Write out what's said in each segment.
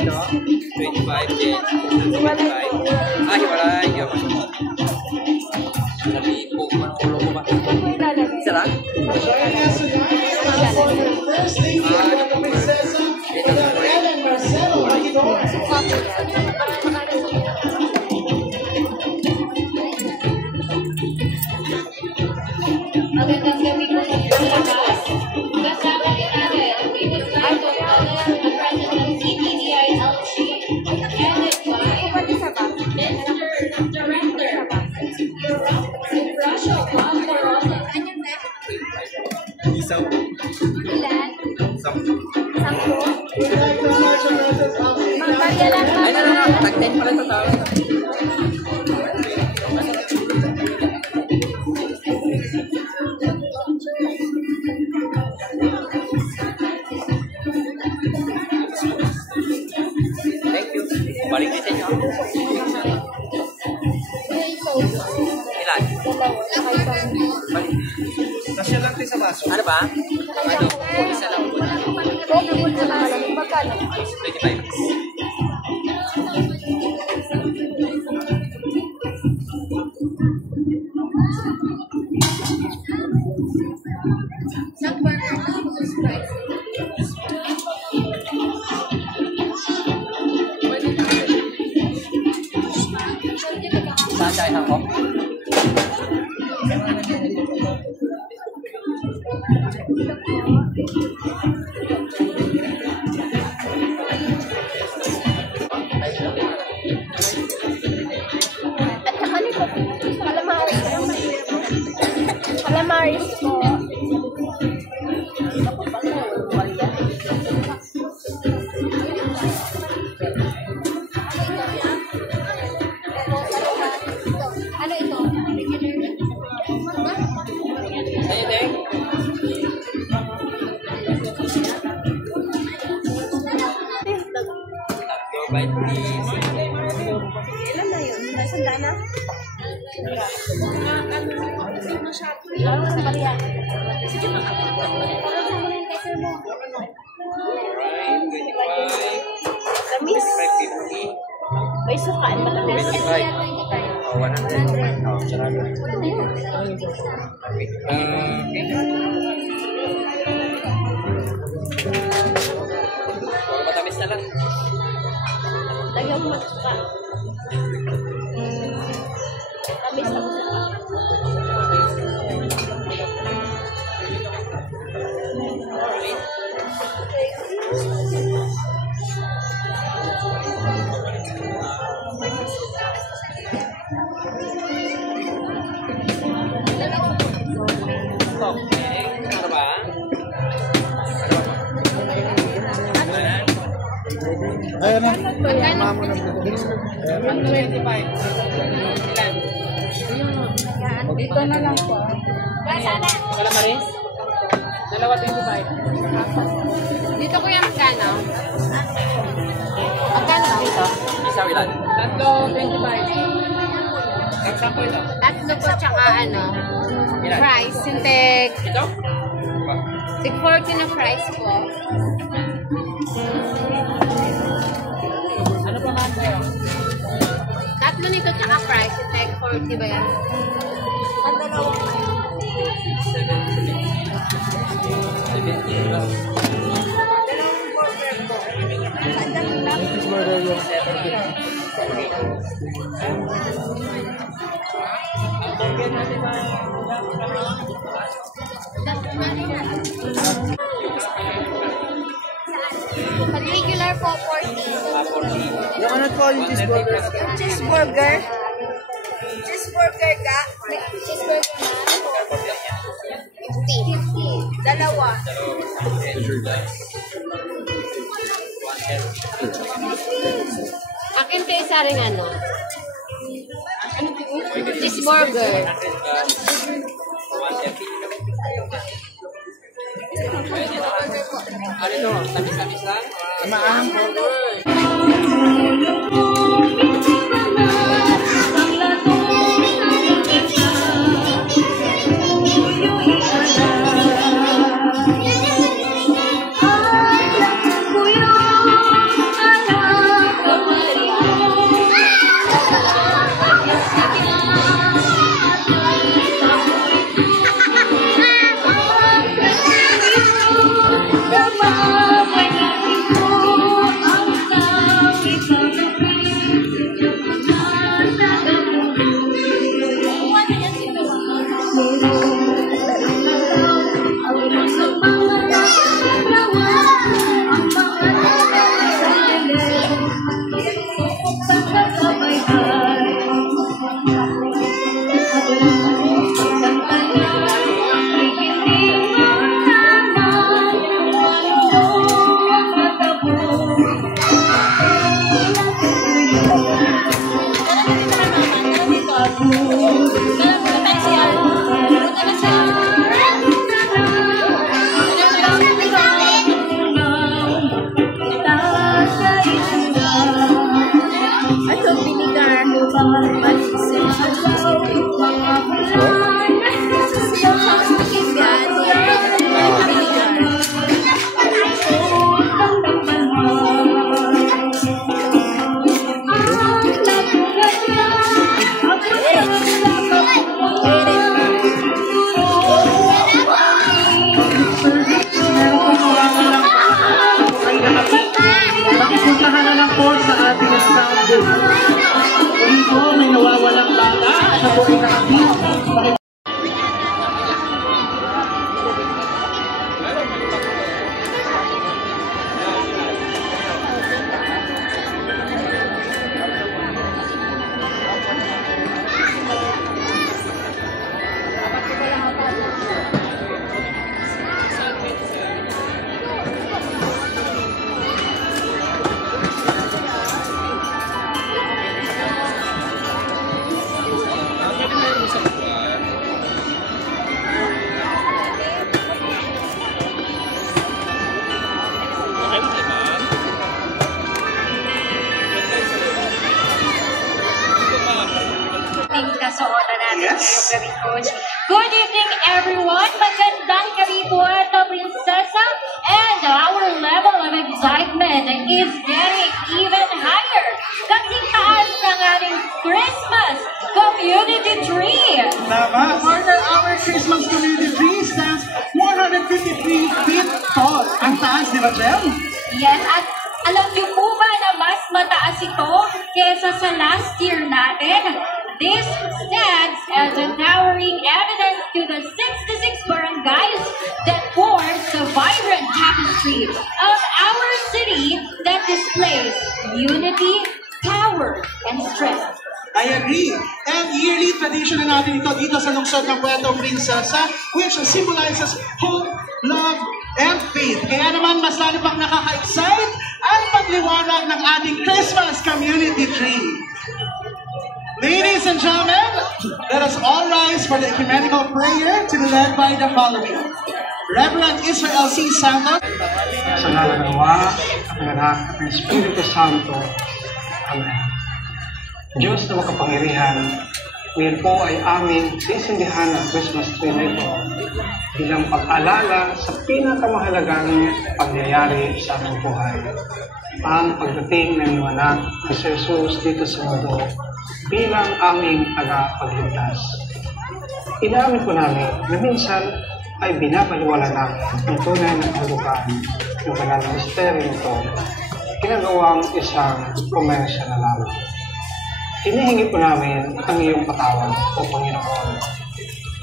25 din. 25. Ah, hiwalay. Sabi ko, manulo ko ba? Isa lang? Magandang gabi po sa inyong lahat. Kasama din natin ang Venus Light of Honor, ang President ng CPDILG, headed by Director in Russia, Juan Corona. Isang. Ilan? Sampo. Sampo? Magbarya lang ba? Ay, no. Tag-10 pala sa tao. Thank you. Balik din sa inyo. Ilan? Balik. Kasya lang tayo sa baso. Ano ba? Ano? Isa lang. 25. Saan tayo ako? At saka nito, calamaris. Calamaris po. Ano ito? Sa'yo, Deng? Tatlo, 20. Ilan na yun? Sanda na? Lalo ng bariya. Alright, 25. Tamis. 50. May sukaan ba tamis? 25. Oh, 100. Oh, sarado. Matamis na lang. Lagyan mo masuka. Tamis na masuka. Okay. Ano ba? Ayan na. Magkano? 125. Ilan? Dito na lang po. Sana. Calamaris? Dalawa 25. Dito ko yung magkano? Magkano dito? Isa ilan? Tatlo, 25. Nagsampo ito. Tatlo po tsaka ano? Ilan? Fries. Sintek. Ito? Tig 40 na fries po. Ano pa man kayo? Tatlo nito tsaka fries. Sintek 40 ba yan? Ang dalawang 70 lang. Cheeseburger yung 40. Pag regular po, 40. 40. Yung ano po, yung cheeseburger. Cheeseburger. Cheeseburger ka? Cheeseburger na. 50. Dalawa. Akin pa isa rin ano? Cheeseburger. Ano ito? Tamis-tamis lang? Maahang po. po sa ating sound booth. Muli po, may nawawalang bata. Siya po ay nakatip. Yes. Good evening, everyone. Magandang gabi po ito, Prinsesa. And our level of excitement is getting even higher. Kasi taas ng ating Christmas community tree. Tama, partner, our Christmas community tree stands 153 feet tall. Ang taas, di ba, Jem? Yes, at alam niyo po ba na mas mataas ito kesa sa last year natin? This stands as a towering evidence to the 66 barangays that forms the vibrant tapestry of our city that displays unity, power, and strength. I agree. And yearly tradition na natin ito dito sa lungsod ng Puerto Princesa, which symbolizes hope, love, and faith. Kaya naman mas lalo pang nakaka-excite ang pagliwanag ng ating Christmas community tree. Ladies and gentlemen, let us all rise for the ecumenical prayer to be led by the following. Reverend Israel C. Santos. Sa ngalan ng Ama, ng Anak, at ng Espiritu Santo. Amen. Diyos na makapangyarihan, ngayon po ay aming sisindihan ang Christmas tree na ito bilang pag-alala sa pinakamahalagang pangyayari sa aming buhay. Ang pagdating ng anak ni Jesus dito sa mundo bilang aming tagapagligtas. Inaamin po namin na minsan ay binabaliwala namin ang tunay na kahulugan ng banal na misteryo nito, ginagawang isang komersya na lamang. Hinihingi po namin ang iyong patawad, O Panginoon,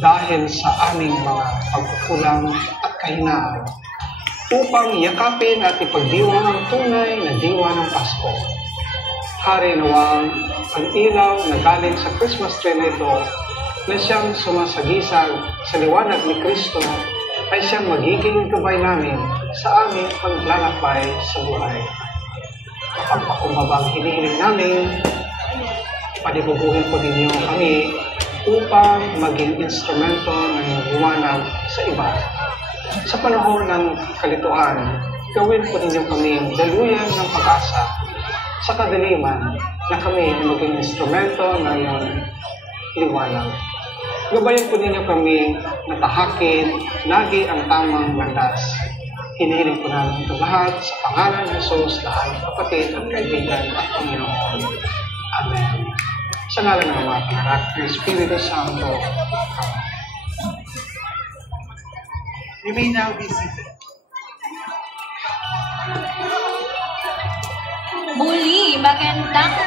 dahil sa aming mga pagkukulang at kahinaan, upang yakapin at ipagdiwang ang tunay na diwa ng Pasko. Hari nawang ang ilaw na galing sa Christmas tree na ito na siyang sumasagisag sa liwanag ni Kristo ay siyang magiging gabay namin sa aming paglalakbay sa buhay. Kapagpakumbabang hinihiling namin, panibubuhin po ninyo kami upang maging instrumento ng liwanag sa iba. Sa panahon ng kalituhan, gawin po ninyo kami daluyan ng pag-asa. Sa kadiliman, na kami maging instrumento ng iyong liwanag. Gabayan po ninyo kami na tahakin lagi ang tamang landas. Hinihiling po namin ito lahat sa pangalan ng Jesus na aming kapatid at kaibigan at Panginoon. Amen. Sa ngalan ng Ama, ng Anak, ng Espiritu Santo. You may now be seated. Muli, magandang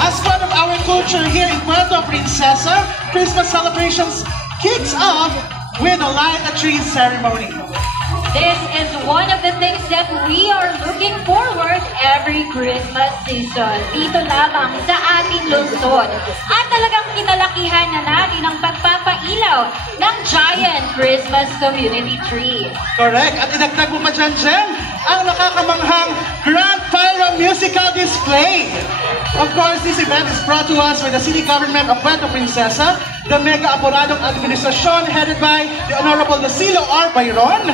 As part of our culture here in Puerto Princesa, Christmas celebrations kicks off with a light a tree ceremony. This is one of the things that we are looking forward every Christmas season. Dito lamang sa ating lungsod. At talagang kinalakihan na natin ang pagpapailaw ng giant Christmas community tree. Correct. At idagdag mo pa dyan, Jen, ang nakakamanghang Grand Pyro Musical Display. Of course, this event is brought to us by the City Government of Puerto Princesa, the Mega Aporadong Administrasyon headed by the Honorable Lucilo R. Bayron.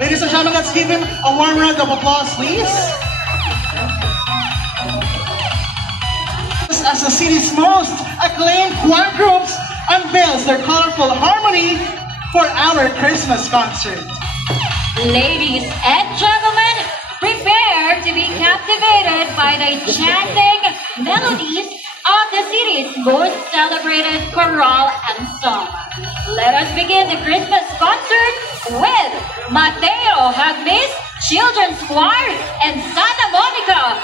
Ladies and gentlemen, let's give him a warm round of applause, please. As the city's most acclaimed choir groups unveils their colorful harmony for our Christmas concert. Ladies and gentlemen, prepare to be captivated by the chanting melodies of the city's most celebrated choral ensemble. Let us begin the Christmas concert with Mateo Hagmis Children's Choir and Santa Monica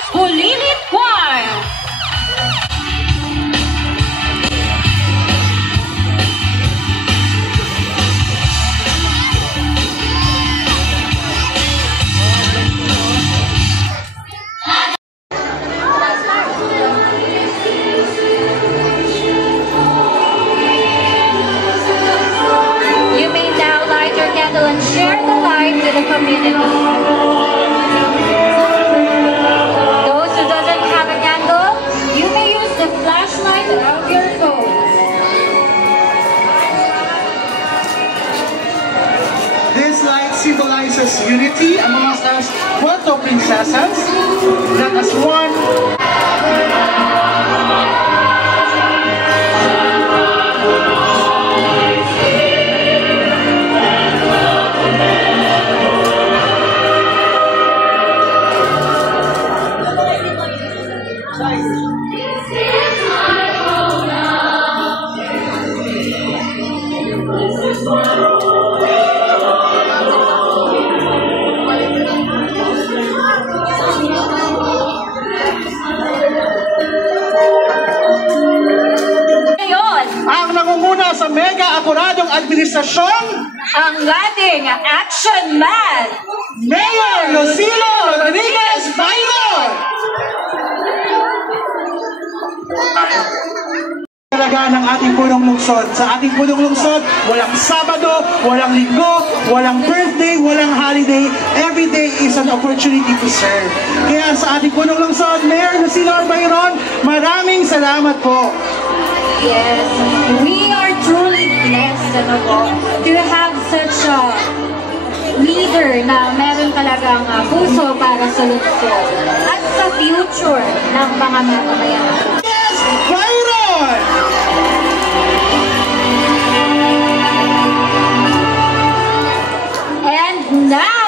us as Puerto Princesas. Let us one. Ang nangunguna sa mega akuradong administrasyon, ang ating action man, Mayor Lucilo Rodriguez Bayron! Talaga ng ating punong lungsod. Sa ating punong lungsod, walang Sabado, walang Linggo, walang birthday, walang holiday. Every day is an opportunity to serve. Kaya sa ating punong lungsod, Mayor Lucilo Bayron, maraming salamat po. Yes, we are truly blessed to have such a leader na meron talagang puso para sa lungsod at sa future ng mga mamamayan. Yes, Byron! And now,